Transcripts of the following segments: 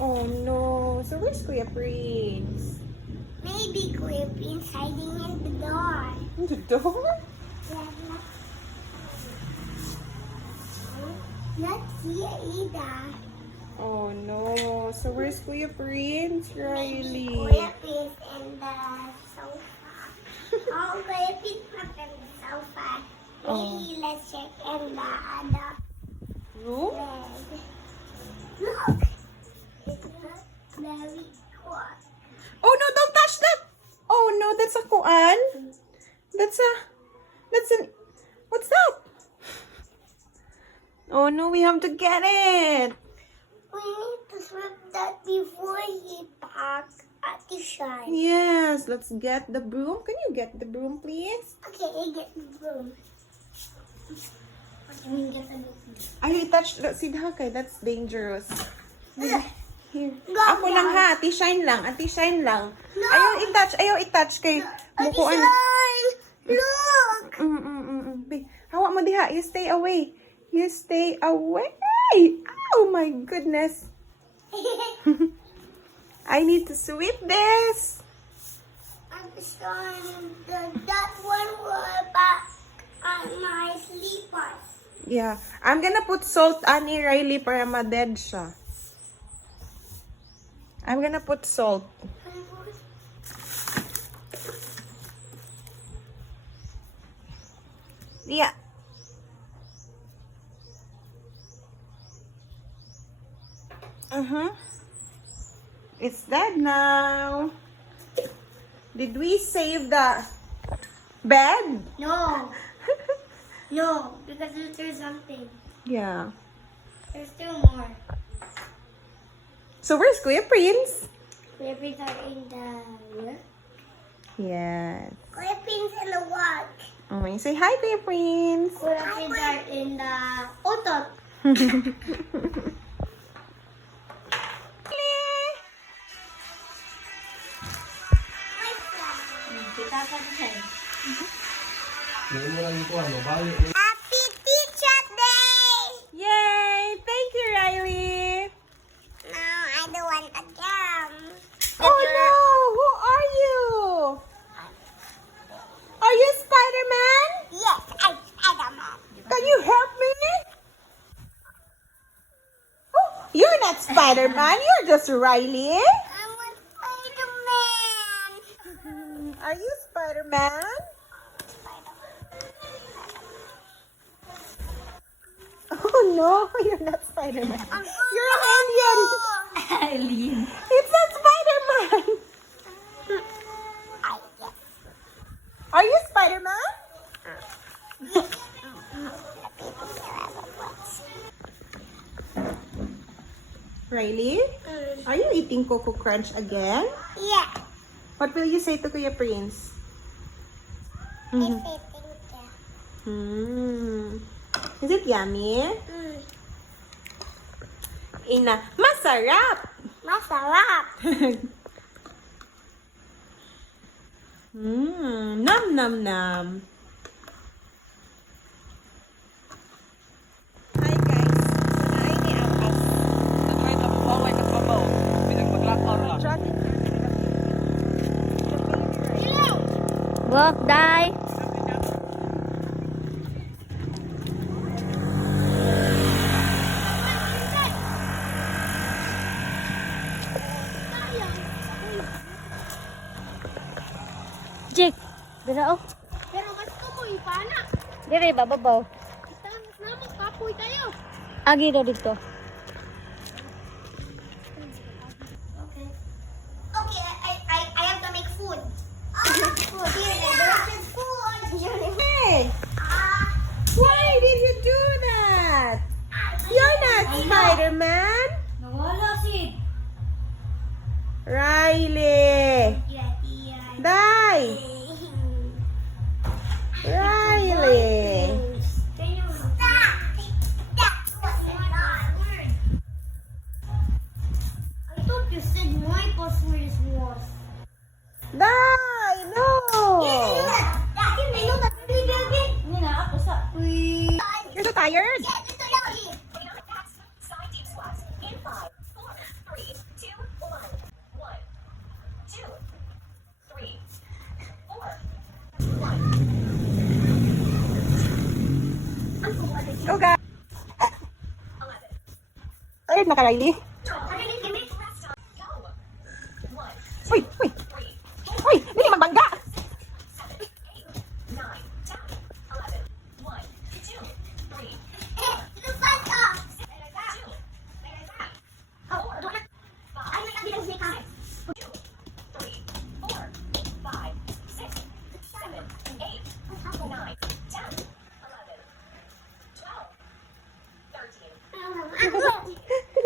Oh no. So where's Kuya Prince? Maybe Kuya Prince hiding in the door. In the door? Yeah, not here either. Oh no. So where's Kuya Prince, Riley? Kuya Prince in the sofa. Oh, Kuya Prince up in the sofa. Maybe let's check in the other Room? bed. Look! It's not very cool. Oh no, don't touch that! Oh no, that's a kuan. That's an, what's that? Oh no, we have to get it. We need to sweep that before he parks at the shine. Yes, let's get the broom. Can you get the broom, please? Okay, I get the broom. What do you mean get the broom? Ay, touch, see okay, that's dangerous. Here. Go, Ako go. lang ha, Ate Shine lang, Ate Shine lang. No. Ayaw i-touch kay Ate mukuan. Shine! Look! Hawa mo diha, you stay away. You stay away. Oh my goodness. I need to sweep this. I'm starting that one will back on my slippers. Yeah, I'm gonna put salt ani Riley para ma-dead siya. I'm gonna put salt. Yeah. It's dead now. Did we save the bed? No. No, because there's something. Yeah. There's still more. So where's Kuya Prince? Kuya Prince are in the work. Yes. Kuya Prince in the work. Oh, you say hi, Kuya Prince. Kuya Prince are in the otot. Happy Teacher Day! Yay! Thank you, Riley. No, I don't want a jam. Oh no! Who are you? Are you Spider-Man? Yes, I'm Spider-Man. Can you help me? Oh, you're not Spider-Man. You're just Riley. I'm a Spider-Man. Are you Spider-Man? Oh no, you're not Spider-Man. You're an alien. Alien. It's not Spider-Man. Are you Spider-Man? Riley? Are you eating Coco Crunch again? Yeah. What will you say to Kuya Prince? I say thank you. Is it yummy? Mm. Ina, masarap! Masarap. Nam nam nam. Hi guys. Naay ni Akas. Walk, die. Jake, bila oh. Pero mas kapoy pa na. Dire bababaw. Kita mas naman kapoy tayo. Agi daw dito. Okay. Okay, I have to make food. Food. Here, this is food. Hey! Why did you do that? You're not Spider-Man. Nawala si. Riley. Die. Riley. Stop. That was not word. I thought you said my password was. Die. No. I know that. Yun na ako sa. You're so tired. na ka, Riley. Uy, uy. Uy, hindi magbangga.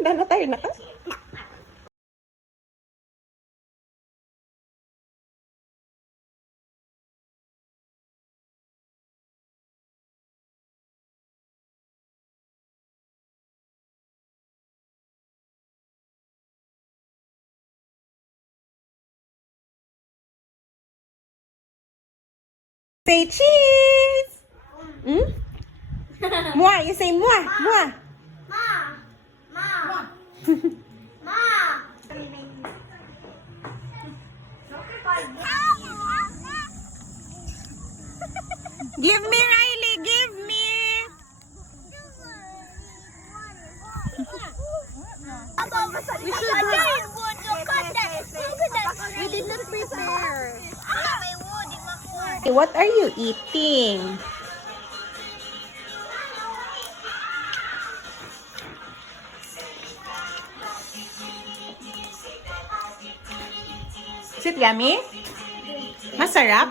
Dana tayo na. Say cheese! Hmm? Moi, you say moi, moi. Give me, Riley, give me. We did not prepare. What are you eating? Is it yummy? Masarap?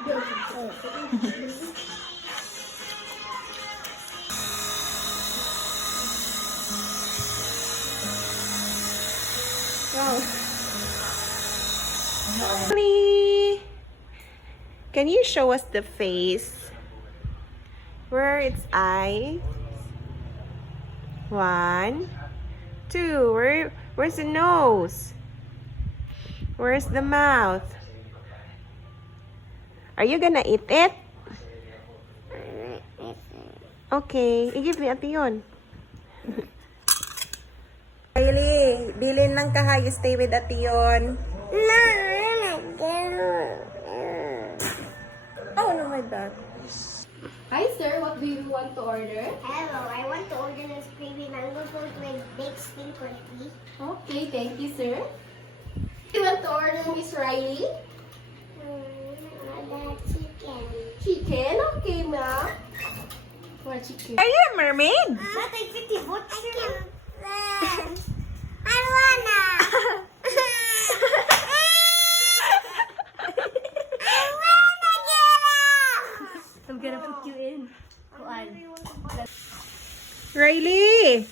Wow. Can you show us the face? Where its eyes? 1, 2. Where's the nose? Where's the mouth? Are you gonna eat it? Okay. I-give me ate yun. Riley, bilin lang ka ha. You stay with ate yun. No, Oh, no, my bad. Hi sir, what do you want to order? hello, I want to order this creamy mango fruit with baked steam turkey. Okay, thank you sir. You want to order Miss Riley? The chicken. Chicken? Okay ma'am. What chicken? Are you a mermaid? But I fit the boat. I wanna. I'm gonna put you in. Riley!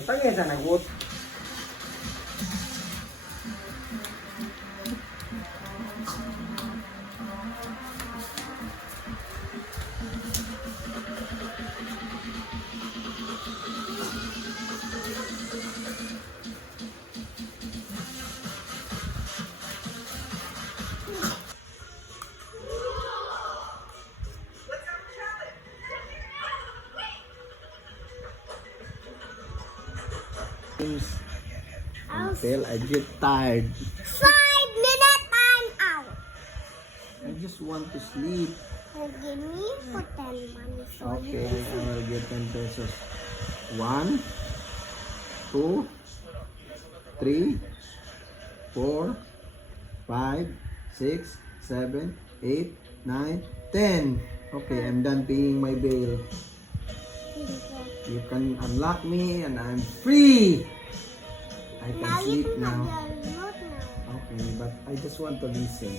Patangin sa nagot. Until I get tired. 5-minute time out. I just want to sleep. Give me for 10 money. So Okay, I will get 10 pesos. 1, 2, 3, 4, 5, 6, 7, 8, 9, 10. Okay, I'm done paying my bill. You can unlock me and I'm free. I can now you sleep can have now. the remote now. Okay, but I just want to listen.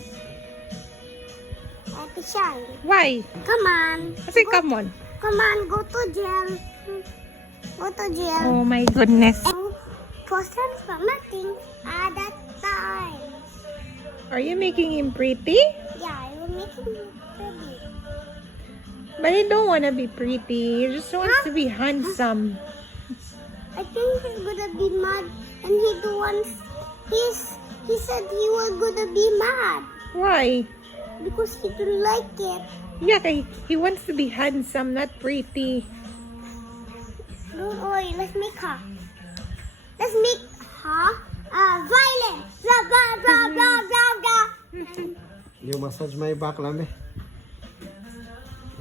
Happy Shine. Why? Come on. I say, come on. Come on, go to jail. Go to jail. Oh my goodness. And person from nothing at that time. Are you making him pretty? Yeah, I will make him pretty. But he don't want to be pretty. He just wants to be handsome. I think he's gonna be mad, and he said he was gonna be mad Why? because he don't like it. Yeah, he wants to be handsome, not pretty. Don't worry, let's make her. Let's make her violent. Blah blah blah blah blah blah. You massage my back, Lame.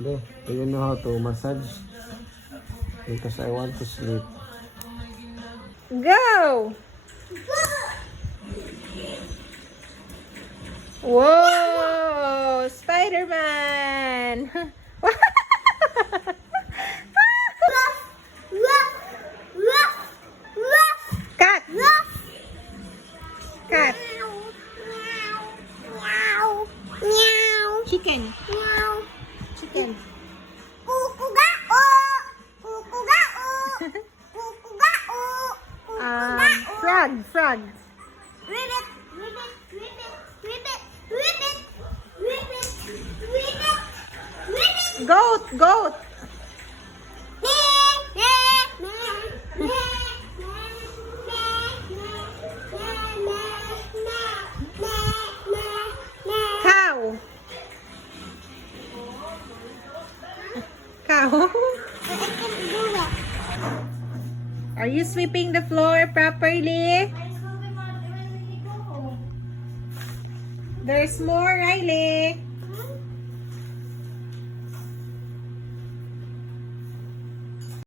Do you know how to massage? Because I want to sleep. Go! Whoa! Spider-Man! Cat! Cat! Chicken! Chicken! Frog! Frog! Goat! Goat! Cow! Cow! Are you sweeping the floor properly? There's more, Riley.